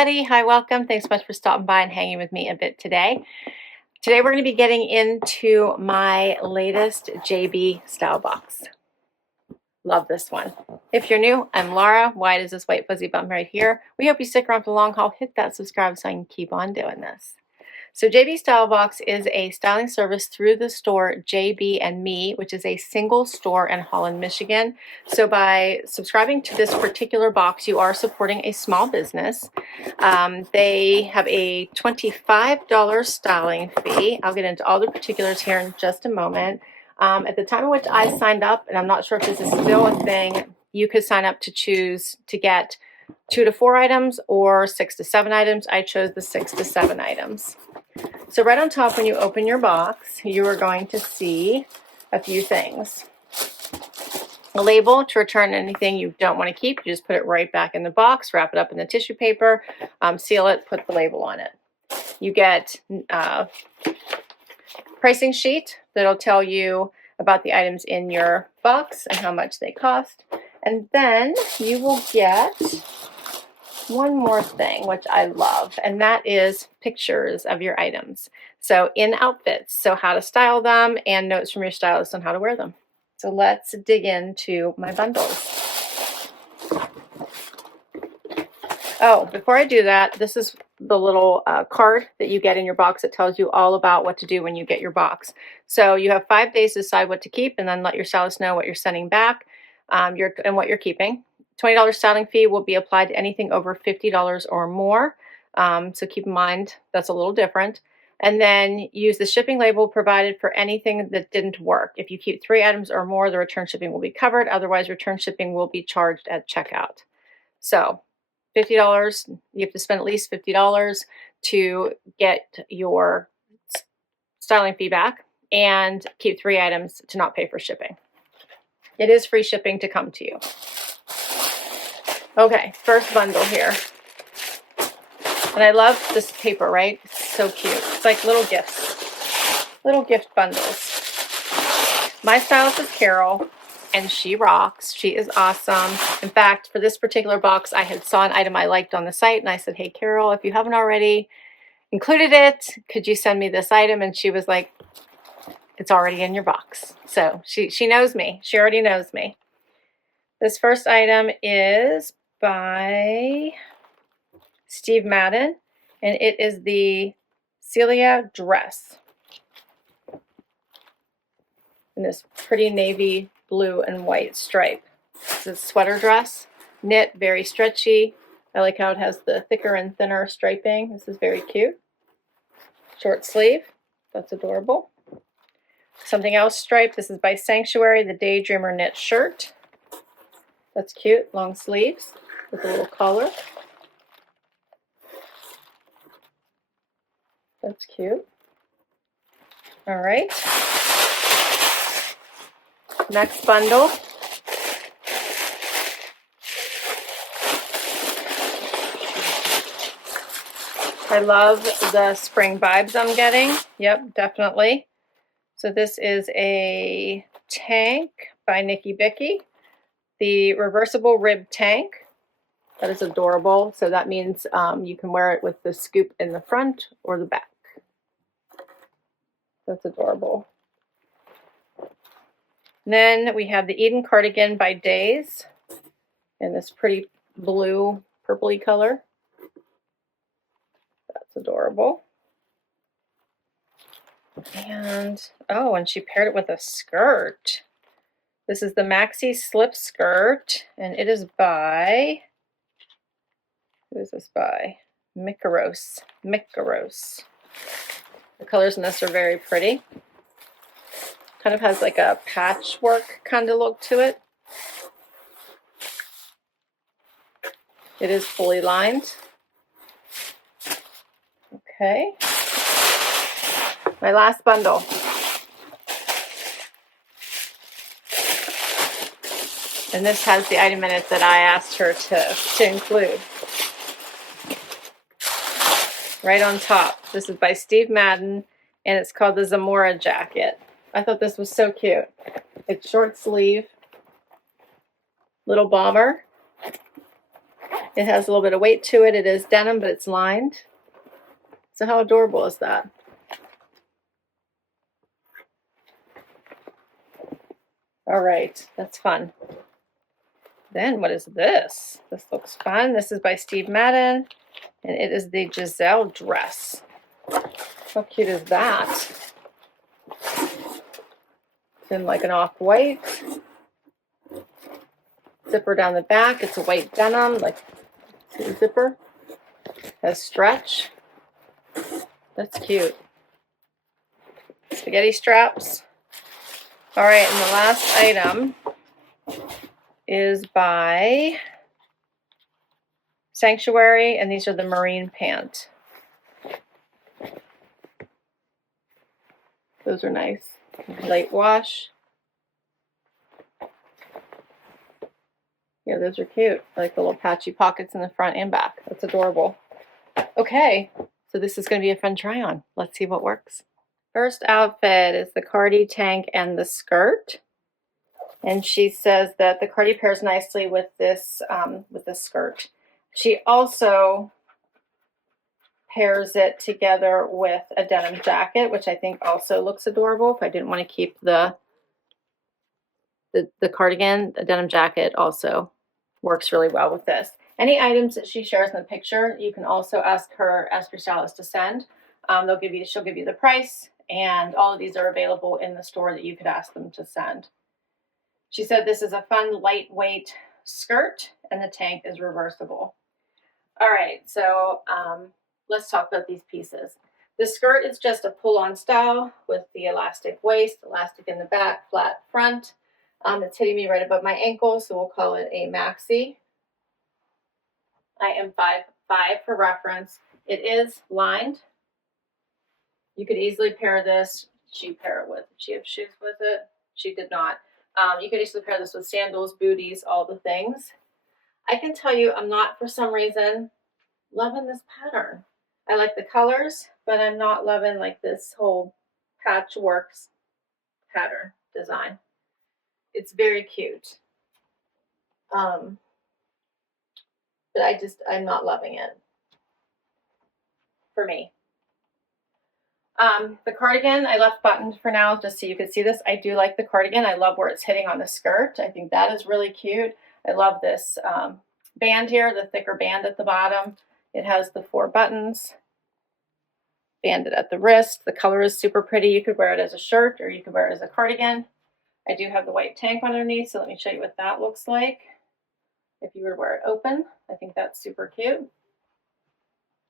everybody. Hi, welcome. Thanks so much for stopping by and hanging with me a bit today. Today we're going to be getting into my latest JB Stylebox. Love this one. If you're new, I'm Laura. Why does this white fuzzy bum right here? We hope you stick around for the long haul. Hit that subscribe so I can keep on doing this. So JB Stylebox is a styling service through the store JB and Me, which is a single store in Holland, Michigan. So by subscribing to this particular box, you are supporting a small business. They have a $25 styling fee. I'll get into all the particulars here in just a moment. At the time in which I signed up, and I'm not sure if this is still a thing, you could sign up to choose to get 2 to 4 items or 6 to 7 items. I chose the 6 to 7 items. So right on top, when you open your box, you are going to see a few things. A label to return anything you don't want to keep. You just put it right back in the box, wrap it up in the tissue paper, seal it, put the label on it. You get a pricing sheet that'll tell you about the items in your box and how much they cost. And then you will get one more thing, which I love, and that is pictures of your items. So in outfits, so how to style them and notes from your stylist on how to wear them. So let's dig into my bundles. Oh, before I do that, this is the little card that you get in your box that tells you all about what to do when you get your box. So you have 5 days to decide what to keep and then let your stylist know what you're sending back and what you're keeping. $20 styling fee will be applied to anything over $50 or more. So keep in mind, that's a little different. And then use the shipping label provided for anything that didn't work. If you keep 3 items or more, the return shipping will be covered. Otherwise, return shipping will be charged at checkout. So $50, you have to spend at least $50 to get your styling fee back and keep 3 items to not pay for shipping. It is free shipping to come to you. Okay, first bundle here. And I love this paper, right? It's so cute. It's like little gifts, little gift bundles. My stylist is Carol, and she rocks. She is awesome. In fact, for this particular box, I had saw an item I liked on the site, and I said, hey, Carol, if you haven't already included it, could you send me this item? And she was like, it's already in your box. So she knows me. She already knows me. This first item is by Steve Madden, and it is the Selah Dress in this pretty navy blue and white stripe. It's a sweater dress, knit, very stretchy. I like how it has the thicker and thinner striping. This is very cute. Short sleeve, that's adorable. Something else striped. This is by Sanctuary, the Daydreamer knit shirt. That's cute, long sleeves with a little collar. That's cute. All right. Next bundle. I love the spring vibes I'm getting. Yep, definitely. So this is a tank by Nikki Bicky. The Reversible Rib Tank. That is adorable. So that means you can wear it with the scoop in the front or the back. That's adorable. And then we have the Eden Cardigan by Days in this pretty blue, purpley color. That's adorable. And, oh, and she paired it with a skirt. This is the Maxi slip skirt, and it is by, who is this by? Mikaros. The colors in this are very pretty. Kind of has like a patchwork kind of look to it. It is fully lined. Okay. My last bundle. And this has the item in it that I asked her to include. Right on top. This is by Steve Madden, and it's called the Zamora Jacket. I thought this was so cute. It's short sleeve, little bomber. It has a little bit of weight to it. It is denim, but it's lined. So how adorable is that? All right, that's fun. Then what is this? This looks fun. This is by Steve Madden, and it is the Giselle Dress. How cute is that? It's in like an off-white. Zipper down the back. It's a white denim, like the zipper. Has stretch. That's cute. Spaghetti straps. All right, and the last item is by Sanctuary, and these are the Marine Pant. Those are nice. Light wash. Yeah, those are cute. I like the little patchy pockets in the front and back. That's adorable. Okay, so this is going to be a fun try on. Let's see what works. First outfit is the cardi tank and the skirt. And she says that the cardi pairs nicely with this skirt. She also pairs it together with a denim jacket, which I think also looks adorable. If I didn't want to keep the cardigan, the denim jacket also works really well with this. Any items that she shares in the picture, you can also ask your stylist to send. She'll give you the price, and all of these are available in the store that you could ask them to send. She said this is a fun, lightweight skirt, and the tank is reversible. All right, so let's talk about these pieces. The skirt is just a pull-on style with the elastic waist, elastic in the back, flat front. It's hitting me right above my ankle, so we'll call it a maxi. I am 5'5" for reference. It is lined. You could easily pair this. She pair it with. Did she have shoes with it? She did not. You could easily pair this with sandals, booties, all the things. I can tell you I'm not, for some reason, loving this pattern. I like the colors, but I'm not loving like this whole patchworks pattern design. It's very cute. But I'm not loving it. For me. The cardigan I left buttoned for now just so you could see this. I do like the cardigan. I love where it's hitting on the skirt. I think that is really cute. I love this band here, the thicker band at the bottom. It has the 4 buttons, banded at the wrist. The color is super pretty. You could wear it as a shirt or you could wear it as a cardigan. I do have the white tank underneath, so let me show you what that looks like. If you were to wear it open, I think that's super cute.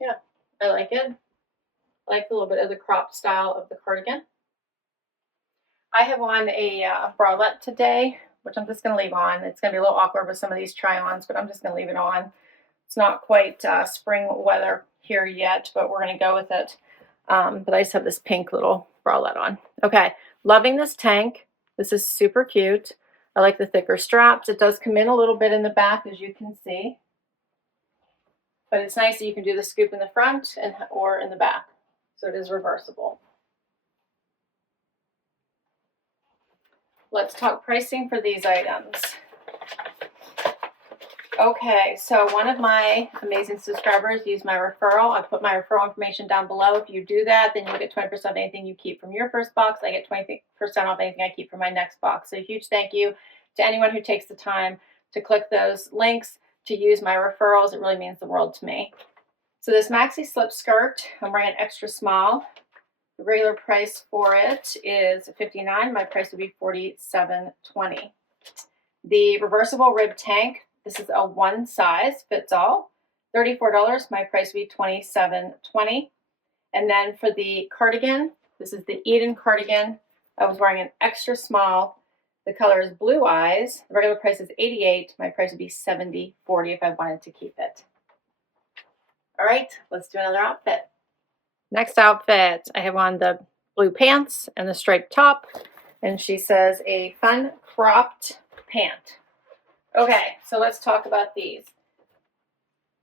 Yeah, I like it. I like a little bit of the crop style of the cardigan. I have on a bralette today, which I'm just going to leave on. It's going to be a little awkward with some of these try-ons, but I'm just going to leave it on. It's not quite spring weather here yet, but we're going to go with it. But I just have this pink little bralette on. Okay, loving this tank. This is super cute. I like the thicker straps. It does come in a little bit in the back, as you can see. But it's nice that you can do the scoop in the front or in the back. So it is reversible. Let's talk pricing for these items. Okay, so one of my amazing subscribers used my referral. I put my referral information down below. If you do that, then you'll get 20% off anything you keep from your first box. I get 20% off anything I keep from my next box. So a huge thank you to anyone who takes the time to click those links to use my referrals. It really means the world to me. So this maxi slip skirt, I'm wearing an extra small. The regular price for it is $59. My price would be $47.20. The reversible rib tank, this is a one size fits all. $34. My price would be $27.20. And then for the cardigan, this is the Eden cardigan. I was wearing an extra small. The color is Blue Eyes. The regular price is $88. My price would be $70.40 if I wanted to keep it. All right, let's do another outfit. Next outfit, I have on the blue pants and the striped top, and she says a fun cropped pant. Okay, so let's talk about these.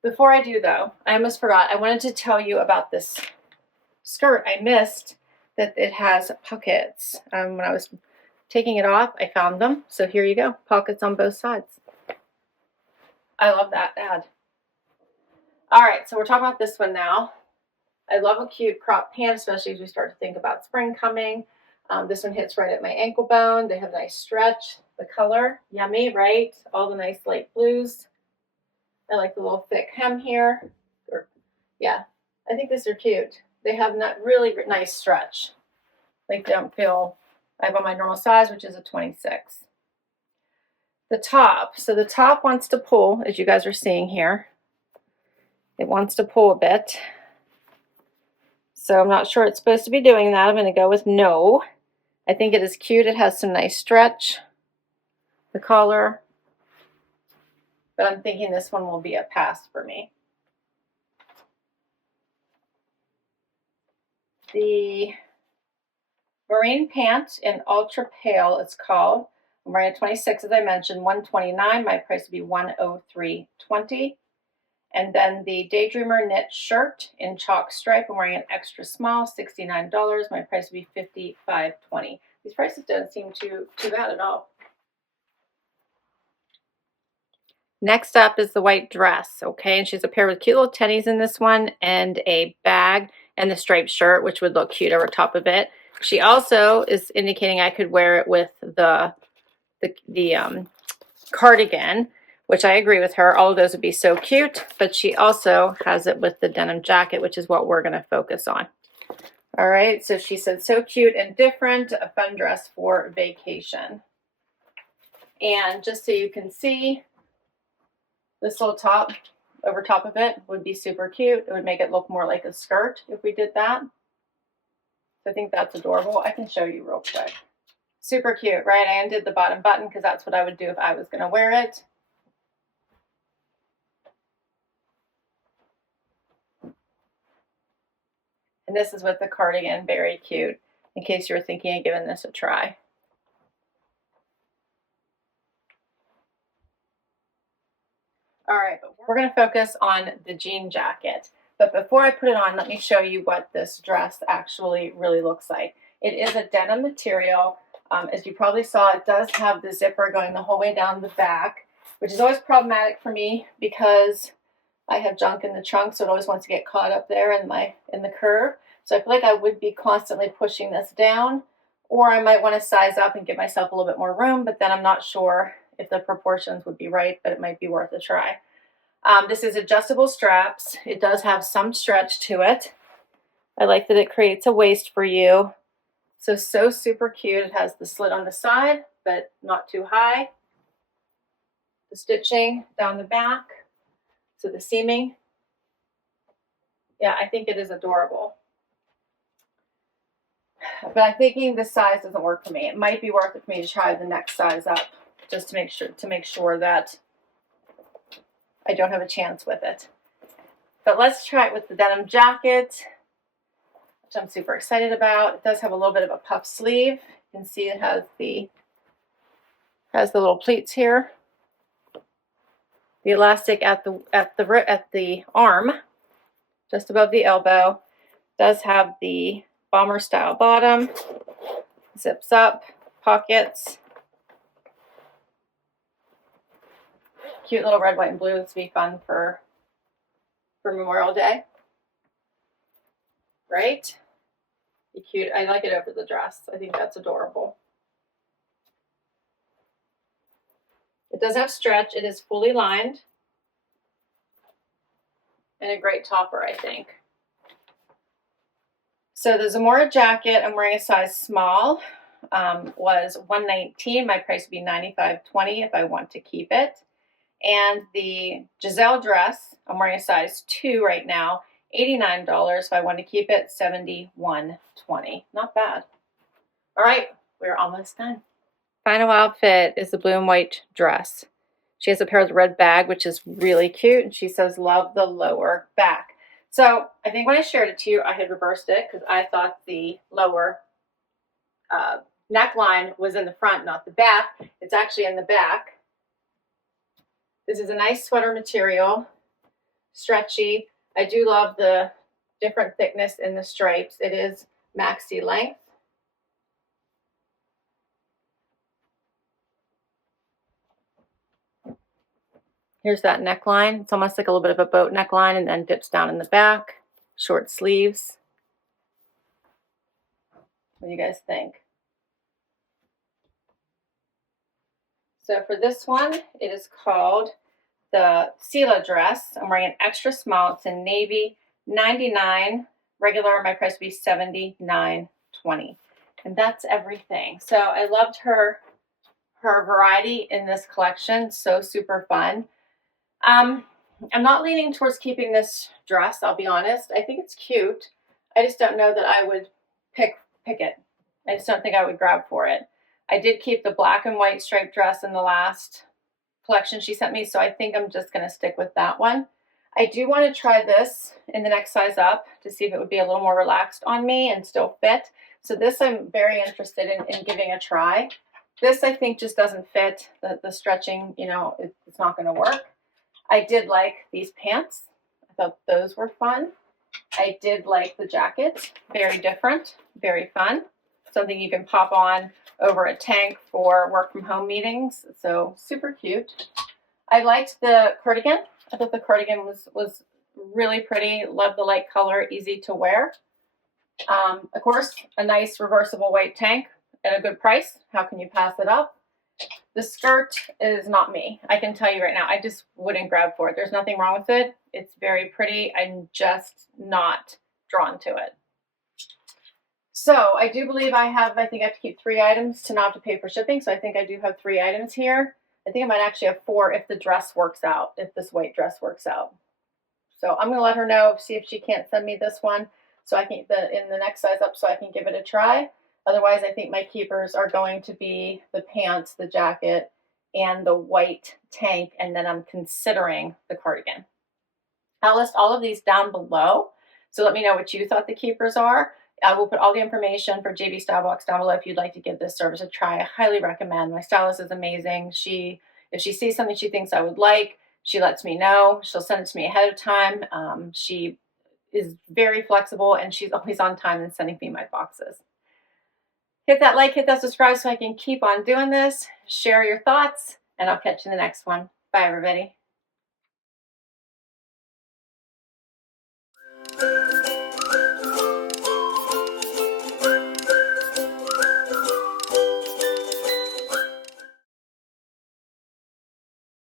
Before I do though, I almost forgot. I wanted to tell you about this skirt. I missed that it has pockets. When I was taking it off, I found them. So here you go, pockets on both sides. I love that ad. All right, so we're talking about this one now. I love a cute crop pant, especially as we start to think about spring coming. This one hits right at my ankle bone. They have a nice stretch. The color, yummy, right? All the nice light blues. I like the little thick hem here. Yeah, I think these are cute. They have not really nice stretch. Like they don't feel, I have on my normal size, which is a 26. The top, so the top wants to pull, as you guys are seeing here. It wants to pull a bit. So I'm not sure it's supposed to be doing that. I'm going to go with no. I think it is cute. It has some nice stretch. The collar. But I'm thinking this one will be a pass for me. The Marine Pant in Ultra Pale, it's called. I'm wearing a 26, as I mentioned, $129. My price would be $103.20. And then the Daydreamer knit shirt in chalk stripe. I'm wearing an extra small, $69. My price would be $55.20. These prices don't seem too bad at all. Next up is the white dress, okay? And she's a pair with cute little tennies in this one and a bag and the striped shirt, which would look cute over top of it. She also is indicating I could wear it with the cardigan, which I agree with her. All of those would be so cute, but she also has it with the denim jacket, which is what we're going to focus on. All right, so she said so cute and different, a fun dress for vacation. And just so you can see, this little top over top of it would be super cute. It would make it look more like a skirt if we did that. So I think that's adorable. I can show you real quick. Super cute, right? I undid the bottom button because that's what I would do if I was going to wear it. And this is with the cardigan, very cute, in case you were thinking of giving this a try. All right, but we're going to focus on the jean jacket. But before I put it on, let me show you what this dress actually really looks like. It is a denim material. As you probably saw, it does have the zipper going the whole way down the back, which is always problematic for me because I have junk in the trunk, so it always wants to get caught up there in the curve. So I feel like I would be constantly pushing this down, or I might want to size up and give myself a little bit more room, but then I'm not sure if the proportions would be right, but it might be worth a try. This is adjustable straps. It does have some stretch to it. I like that it creates a waist for you. So super cute. It has the slit on the side, but not too high. The stitching down the back. So the seaming. Yeah, I think it is adorable. But I'm thinking this size doesn't work for me. It might be worth it for me to try the next size up, just to make sure that I don't have a chance with it. But let's try it with the denim jacket, which I'm super excited about. It does have a little bit of a puff sleeve. You can see it has the little pleats here. The elastic at the arm, just above the elbow, does have the bomber style bottom. Zips up, pockets. Cute little red, white, and blue. This would be fun for Memorial Day. Right? Be cute. I like it over the dress. I think that's adorable. It does have stretch. It is fully lined. And a great topper, I think. So the Zamora jacket, I'm wearing a size small, was $119. My price would be $95.20 if I want to keep it. And the Giselle dress, I'm wearing a size 2 right now, $89. If I want to keep it, $71.20. Not bad. All right, we're almost done. Final outfit is the blue and white dress. She has a pair with a red bag, which is really cute. And she says, love the lower back. So I think when I shared it to you, I had reversed it because I thought the lower neckline was in the front, not the back. It's actually in the back. This is a nice sweater material, stretchy. I do love the different thickness in the stripes. It is maxi length. Here's that neckline. It's almost like a little bit of a boat neckline and then dips down in the back. Short sleeves. What do you guys think? So for this one, it is called the Selah Dress. I'm wearing an extra small. It's in navy, 99. Regular, my price would be $79.20. And that's everything. So I loved her variety in this collection. So super fun. I'm not leaning towards keeping this dress, I'll be honest. I think it's cute. I just don't know that I would pick it. I just don't think I would grab for it. I did keep the black and white striped dress in the last collection she sent me, so I think I'm just going to stick with that one. I do want to try this in the next size up to see if it would be a little more relaxed on me and still fit. So this I'm very interested in giving a try. This I think just doesn't fit. The stretching, you know, it's not going to work. I did like these pants. I thought those were fun. I did like the jacket. Very different, very fun. Something you can pop on over a tank for work from home meetings. So super cute. I liked the cardigan. I thought the cardigan was really pretty. Love the light color, easy to wear. Of course, a nice reversible white tank at a good price. How can you pass it up? The skirt is not me. I can tell you right now, I just wouldn't grab for it. There's nothing wrong with it. It's very pretty. I'm just not drawn to it. So I do believe I think I have to keep 3 items to not have to pay for shipping. So I think I do have 3 items here. I think I might actually have 4 if the dress works out, if this white dress works out. So I'm going to let her know, see if she can't send me this one so I can, in the next size up, so I can give it a try. Otherwise, I think my keepers are going to be the pants, the jacket, and the white tank, and then I'm considering the cardigan. I'll list all of these down below, so let me know what you thought the keepers are. I will put all the information for JB Stylebox down below if you'd like to give this service a try. I highly recommend. My stylist is amazing. If she sees something she thinks I would like, she lets me know. She'll send it to me ahead of time. She is very flexible, and she's always on time and sending me my boxes. Hit that like, hit that subscribe so I can keep on doing this. Share your thoughts, and I'll catch you in the next one. Bye, everybody.